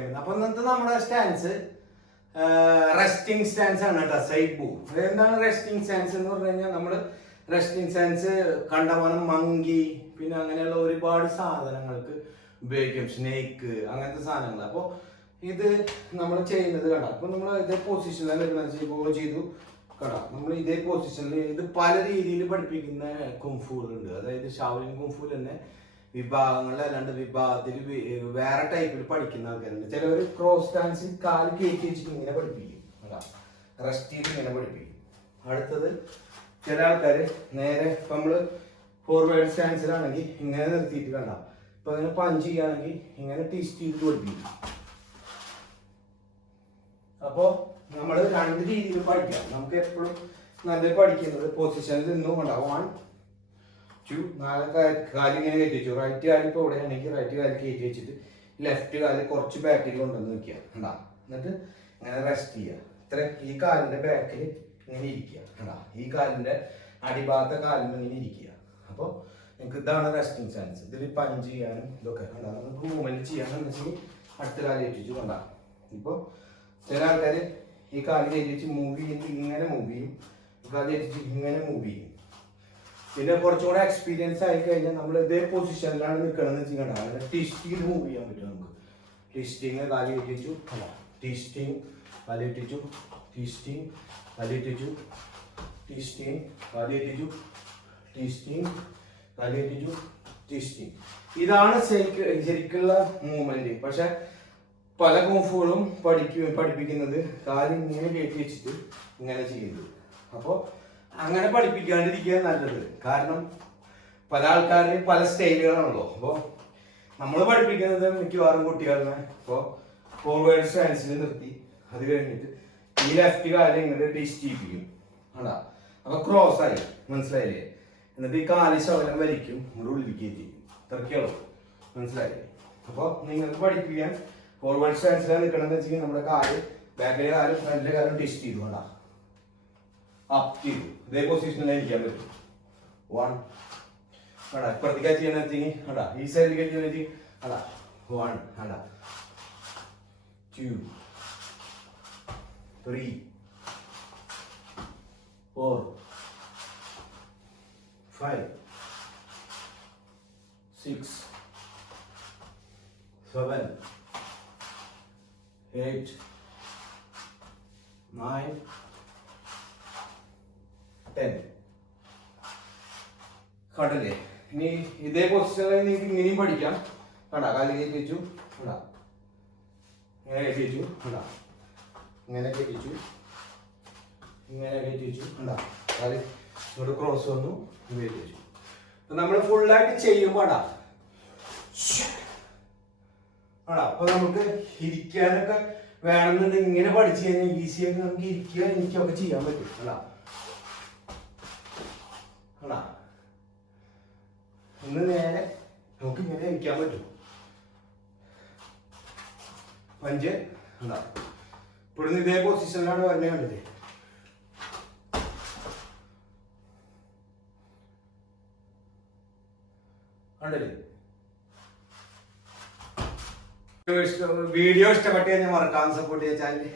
ജയനാണ് അപ്പൊ ഇന്നത്തെ നമ്മുടെ സ്റ്റാൻസ് റെസ്റ്റിംഗ് സ്റ്റാൻസ് ആണ് കേട്ടോ സൈഡ് ബൂ എന്താണ് റെസ്റ്റിംഗ് സ്റ്റാൻസ് എന്ന് പറഞ്ഞു കഴിഞ്ഞാൽ നമ്മൾ റെസ്റ്റിംഗ് സ്റ്റാൻസ് കണ്ടമാനം മങ്കി പിന്നെ അങ്ങനെയുള്ള ഒരുപാട് സാധനങ്ങൾക്ക് ഉപയോഗിക്കും. സ്നേക്ക് അങ്ങനത്തെ സാധനങ്ങൾ. അപ്പോൾ ഇത് നമ്മൾ ചെയ്യുന്നത് കണ്ട? അപ്പൊ നമ്മൾ ഇതേ പൊസിഷനിൽ ചെയ്യുമ്പോൾ ചെയ്തു കട നമ്മൾ ഇതേ പൊസിഷനിൽ ഇത് പല രീതിയിൽ പഠിപ്പിക്കുന്ന കുംഫുകളുണ്ട് അതായത് ഷാവലിൻ കുംഫു തന്നെ വിഭാഗങ്ങൾ അല്ലാണ്ട് വിഭാഗത്തിൽ വേറെ ടൈപ്പിൽ പഠിക്കുന്ന ആൾക്കാരുണ്ട്. ചിലവർ ക്രോസ് ഡാൻസിൽ കാൽ കയറ്റി വെച്ചിട്ട് ഇങ്ങനെ പഠിപ്പിക്കും. റെസ്റ്റ് ചെയ്ത് ഇങ്ങനെ പഠിപ്പിക്കും. അടുത്തത് ചില ആൾക്കാർ നേരെ ഇപ്പം നമ്മൾ ഫോർവേഡ് സ്റ്റാൻസിലാണെങ്കിൽ ഇങ്ങനെ നിർത്തിയിട്ട് കണ്ട. ഇപ്പൊ ഇങ്ങനെ പഞ്ച് ചെയ്യുകയാണെങ്കിൽ ഇങ്ങനെ ട്വിസ്റ്റ് ചെയ്ത് പഠിപ്പിക്കും. അപ്പോൾ നമ്മൾ രണ്ട് രീതിയിൽ പഠിക്കാം. നമുക്ക് എപ്പോഴും നല്ല പഠിക്കുന്നത് പൊസിഷനിൽ നിന്നും ഉണ്ടാവും വൺ ടു നാല് കാ- ഇങ്ങനെ കയറ്റി വെച്ചു റൈറ്റ് കാലിപ്പോൾ എവിടെയാണെങ്കിൽ റൈറ്റ് കാൽ കയറ്റി വെച്ചിട്ട് ലെഫ്റ്റ് കാൽ കുറച്ച് ബാക്കിൽ കൊണ്ടുവന്ന് വെക്കുക. കണ്ടാ? എന്നിട്ട് ഇങ്ങനെ റെസ്റ്റ് ചെയ്യുക. ഇത്ര. ഈ കാലിന്റെ ബാക്കിൽ ഇങ്ങനെ ഇരിക്കുക. കണ്ടാ? ഈ കാലിന്റെ അടിഭാഗത്തെ കാലിൽ ഇങ്ങനെ ഇരിക്കുക. അപ്പോൾ നിങ്ങൾക്ക് ഇതാണ് റെസ്റ്റിംഗ് ചാൻസ് ഇതിൽ പഞ്ച് ചെയ്യാനും ഇതൊക്കെ. കണ്ടാ? നമുക്ക് മൂവ്മെന്റ് ചെയ്യാന്ന് വെച്ചാൽ അടുത്ത കാലം ഏറ്റിച്ചു കണ്ടാ? ഇപ്പോൾ ചില ആൾക്കാർ ഈ കാലിൽ ഏറ്റിച്ച് വെച്ച് മൂവ് ചെയ്യുന്നത് ഇങ്ങനെ മൂവ് ചെയ്യും. കാലിൽ കാൽ കയറ്റി ഇങ്ങനെ മൂവ് ചെയ്യും. പിന്നെ കുറച്ചും കൂടെ എക്സ്പീരിയൻസ് ആയി കഴിഞ്ഞാൽ നമ്മൾ ഇതേ പൊസിഷനിലാണ് നിൽക്കണമെന്ന് വെച്ചിട്ടുണ്ടെങ്കിൽ അങ്ങനെ ടിസ്റ്റിങ് മൂവ് ചെയ്യാൻ പറ്റും നമുക്ക്. ടിസ്റ്റിങ് കാലി ഇട്ടിച്ചു അല്ല ടിസ്റ്റിങ് കാലി ഇട്ടിച്ചു ടിസ്റ്റിങ് കാലി ഇട്ടിച്ചു ടിസ്റ്റിങ് കാലി ഇട്ടിച്ചു ടിസ്റ്റിങ് കാലി ഇട്ടിച്ചു ടിസ്റ്റിങ് ഇതാണ് ശരിക്ക് ശരിക്കുള്ള മൂവ്മെന്റ് പക്ഷെ പല കുംഫുകളും പഠിക്കും പഠിപ്പിക്കുന്നത് കാലിങ്ങനെ കയറ്റി വെച്ചിട്ട് ഇങ്ങനെ ചെയ്യുന്നത്. അപ്പോൾ അങ്ങനെ പഠിപ്പിക്കാണ്ടിരിക്കുക നല്ലത്. കാരണം പല ആൾക്കാര് പല സ്റ്റൈലുകളാണല്ലോ. അപ്പോൾ നമ്മൾ പഠിപ്പിക്കുന്നത് മിക്കവാറും കുട്ടികളെ ഇപ്പോൾ ഫോർവേഡ് സ്റ്റാൻസിൽ നിർത്തി. അത് കഴിഞ്ഞിട്ട് ഈ ലെഫ്റ്റ് കാലം ഇങ്ങനെ ഡിസ്റ്റിപ്പിക്കും ആടാ അപ്പൊ ക്രോസ് ആയി. മനസ്സിലായില്ലേ? എന്നിട്ട് ഈ കാൽ ശകലം വലിക്കും. ഇവിടെ ഉള്ളിലേക്ക് എത്തിക്കും ഇത്രയ്ക്കുള്ളൂ മനസ്സിലായില്ലേ? അപ്പോൾ നിങ്ങൾക്ക് പഠിപ്പിക്കാൻ ഫോർവേഡ് സ്റ്റാൻസിലാണ് നിൽക്കണമെന്ന് വെച്ചാൽ നമ്മുടെ കാൽ ബാക്കിലെ കാലും ഫ്രണ്ടിലെ കാലും ടെസ്റ്റ് ചെയ്തു വേണ്ട അപ്പ് ചെയ്തു ഇതേ പൊസിഷനിൽ ഇരിക്കാൻ പറ്റും വൺ അടാ ഇപ്പുറത്തേക്ക് ചെയ്യണമെന്ന് വെച്ചെങ്കിൽ അടാ ഈ സൈഡിലേക്ക് ചെയ്യണമെന്ന് വെച്ചെങ്കിൽ അടാ വൺ അടാ two three four five six seven eight nine ten കണ്ടില്ലേ? ഇനി ഇതേ പൊസിഷനിൽ നിങ്ങൾക്ക് ഇങ്ങനെയും പഠിക്കാം. കണ്ട കാലി കയറ്റി കണ്ട കണ്ടാ. ഇങ്ങനെ കയറ്റി കണ്ട കണ്ടാ. ഇങ്ങനെ കയറ്റി ഇങ്ങനെ കയറ്റി കണ്ട കണ്ടാ. കാൽ ഇങ്ങോട്ട് ക്രോസ് വന്നു. ഇങ്ങനെ അപ്പൊ നമ്മൾ ഫുള്ളായിട്ട് ചെയ്യുമ്പോൾ ആടാ ആടാ അപ്പൊ നമുക്ക് ഇരിക്കാനൊക്കെ വേണമെന്നുണ്ടെങ്കിൽ ഇങ്ങനെ പഠിച്ചു കഴിഞ്ഞാൽ ഈസിയായിട്ട് നമുക്ക് ഇരിക്കുക എനിക്കൊക്കെ ചെയ്യാൻ പറ്റും. അല്ല അല്ല ഒന്ന് നേരെ നമുക്ക് ഇങ്ങനെ ഇരിക്കാൻ പറ്റും. പഞ്ച് എന്താ ഇവിടുന്ന് ഇതേ പൊസിഷനിലാണ് വരുന്നത് കണ്ടത് വീഡിയോ ഇഷ്ടപ്പെട്ട് കഴിഞ്ഞാൽ മറക്കാൻ സപ്പോർട്ട് ചെയ്യാൻ ചാനൽ